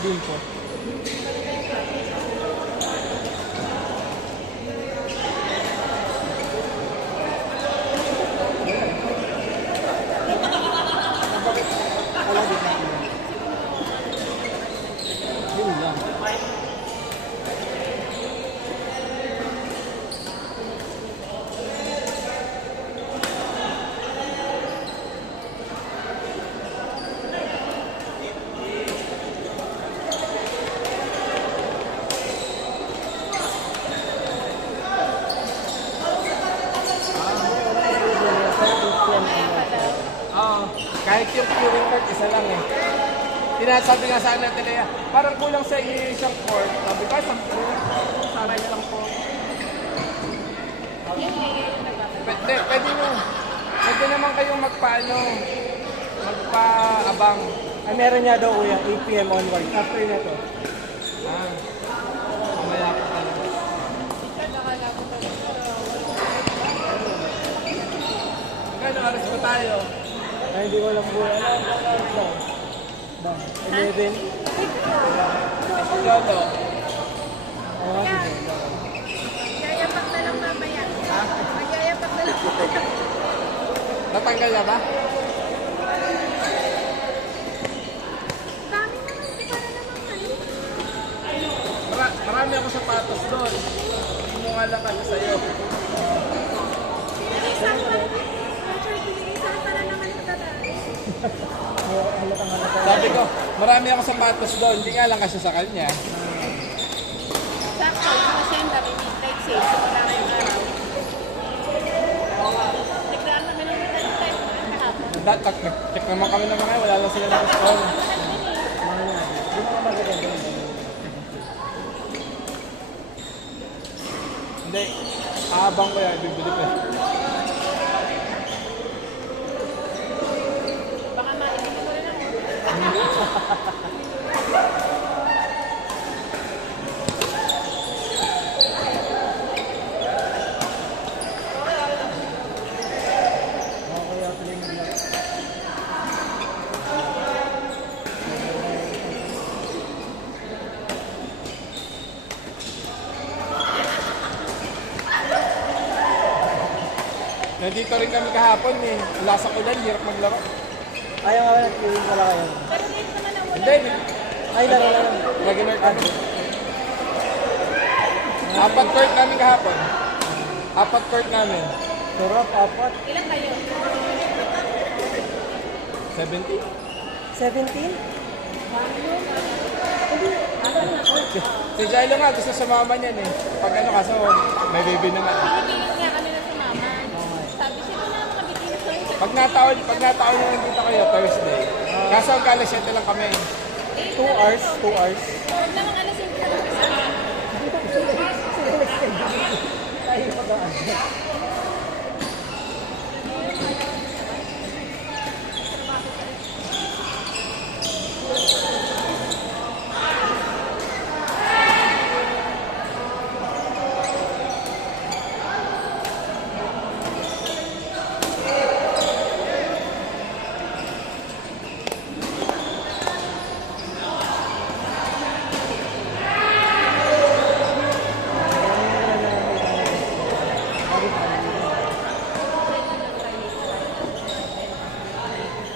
Din po. Wala din natin. Yun lang. Oo. Kahit yung queuing court, isa lang eh. Tinasabi nga sa natin na parang kulang sa inyo yung isang court. Sabi ko, isang court. Sabi na lang po. Pwede naman kayong magpaabang. Ay, meron niya daw kuya, 8 PM onward. After na to. Mamaya ko talaga. Gano'ng oras ba tayo? Ay, hindi ko alam po. Ano? 11? Lolo. Oo, sige. Yayapak na lang mamaya. Magyayapak na lang mamaya. Natanggal na ba? Dami naman, para naman ano. Marami ako sapatos doon. Hindi mo nga lang kasi sa'yo. Isang para naman matataas. Sabi ko, marami ako sapatos doon. Hindi nga lang kasi sa kanya. Sakto, yung asyenda, may midnight sale. So, wala kayong araw. Nagdaan naman ng midnight sale. Check naman kami ng mga wala lang sila ng store. Hindi mo magaganda. Hindi. Aabang ko yan. Bibili ko. Baka maibigay ko rin ako. Kaya pala yung vlog. Nandito rin kami kahapon eh. Wala sa ulan, hirap maglaro. Ayaw nga nag-viewing pala kayo. Pero dito naman ang Hindi. Ay, laro lang. Regular kami. Apat court namin kahapon. Apat court namin. Sarap, apat. ilan kayo? 70? 17? Si Jailo nga, gusto sumama niyan eh. Pag ano kaso, may baby naman. Pinipilit nga kami na sumama. Sabi sila na mga bikini ko yun. Pag nataon na nandito kayo, Thursday. Kaso ang kalas 7 lang kami. 2 hours, 2 hours. Huwag naman alas yung kasama. Tayo pag-aan.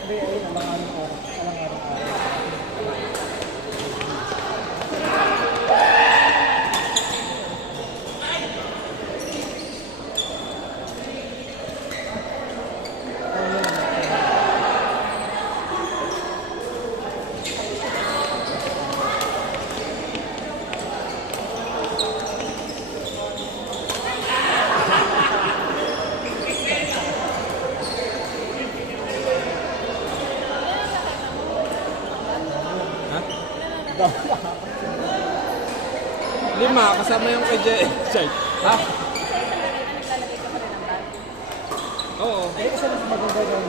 Hindi, ayun, alang-alang araw. Alang-alang araw. Lima, kasama yung kay Jay. Ha? Naglalagay ka pa rin ng bag. Oo. Ay, isa mas maganda yung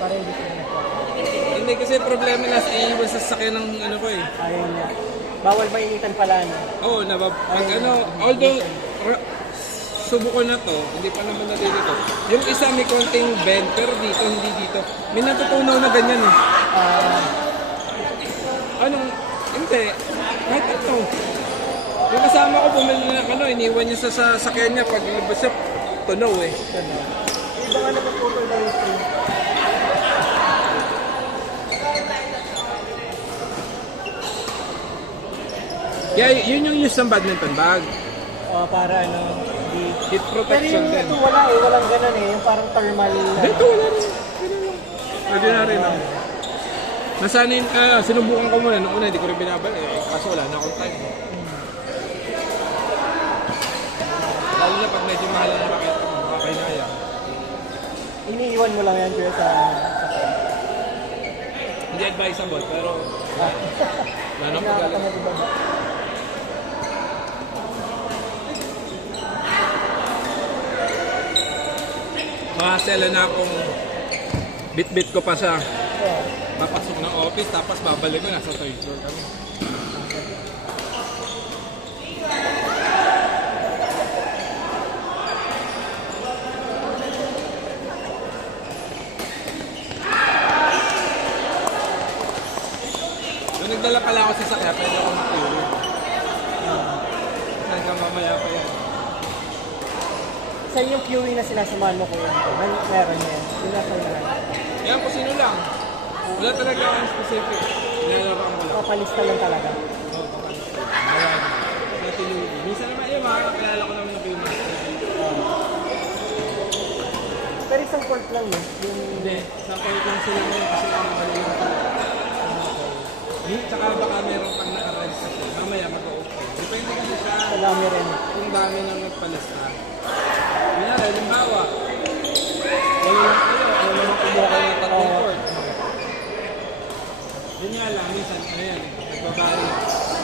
para hindi ko na Hindi kasi problema na iiwan sa sakyan ng ano ko eh. ayaw niya. Bawal mainitan pala na. Oo, pag ano, although subo ko na to, hindi pa naman nalilito. Yung isa may konting bend, pero dito, hindi dito. May natutunaw na ganyan eh. Anong, hindi, Hindi. Kahit ito. Yung kasama ko bumili ng ano, iniwan niya sa sakyan niya. Pag ilabas siya, tunaw eh. Iba nga napaputol na yung screen. Kaya yun yung use ng badminton bag. Para ano, di... Heat Pero protection yung din. ito wala eh, walang ganun eh. Yung parang thermal na... Dito wala rin. Pwede na rin ako. Nasanay, sinubukan ko muna. Noong una, hindi ko rin binabal eh. Kaso wala na akong time. Lalo na pag medyo mahal na racket, makakinaya. Iniiwan mo lang yan kuya sa... Hindi advisable, pero wala na pag-alam. Makasela na akong bit-bit ko pa siya. Papasok ng office, tapos babalik ko, nasa third floor kami. Kung nagdala pala ako sa sakya, pwede ako mag-iwi. Hanggang mamaya pa yan. Sa yung queuing na sinasamahan mo kuya, meron yan. Yung nasa unahan. Yan, kung sino lang. Wala talaga akong specific. Nilalaro ko lang. Papalista lang talaga. Oo, papalis. Ayan. Natulugi. Minsan naman, yun, makakakilala ko naman ng Paymaster. Pero isang port lang no? Yung... Hindi, sa point lang sila ngayon kasi mali yung tsaka baka meron pang naka-register ko. Mamaya mag-o-open. Depende kasi sa Salami rin. kung dami nang nagpalista. Yun na, halimbawa, wala lang kayo, wala lang kumuha kayo ng tatlong port. Yun nga lang, minsan, ayan, nagbabari,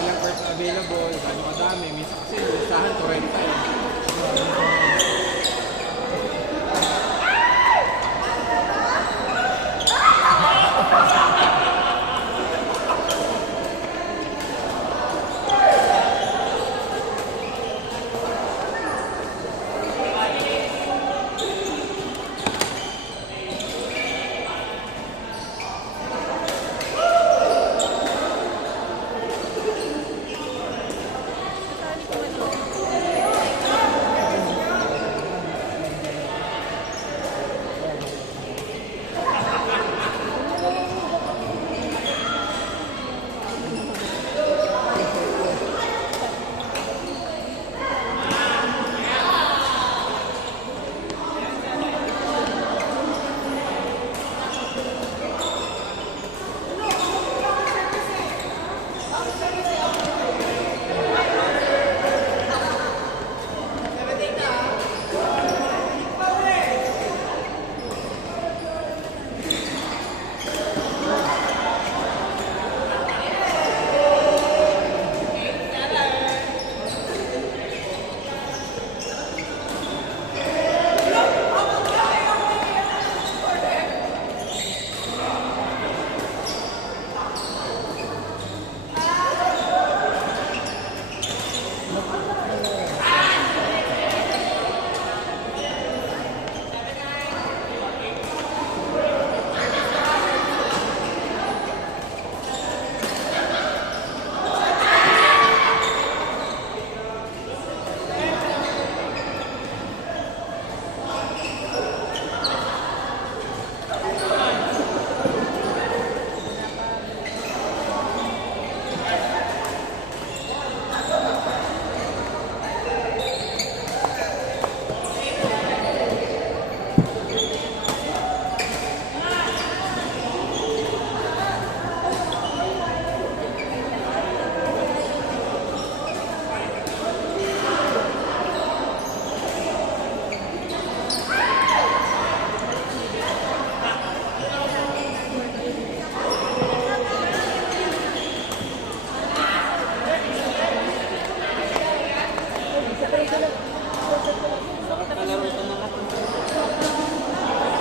ilang parts available, gano'ng kadami, minsan kasi listahan 40 eh.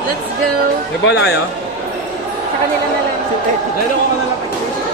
Let's go. May bola kayo? Sa kanila na lang. Lalo ko ka na lang.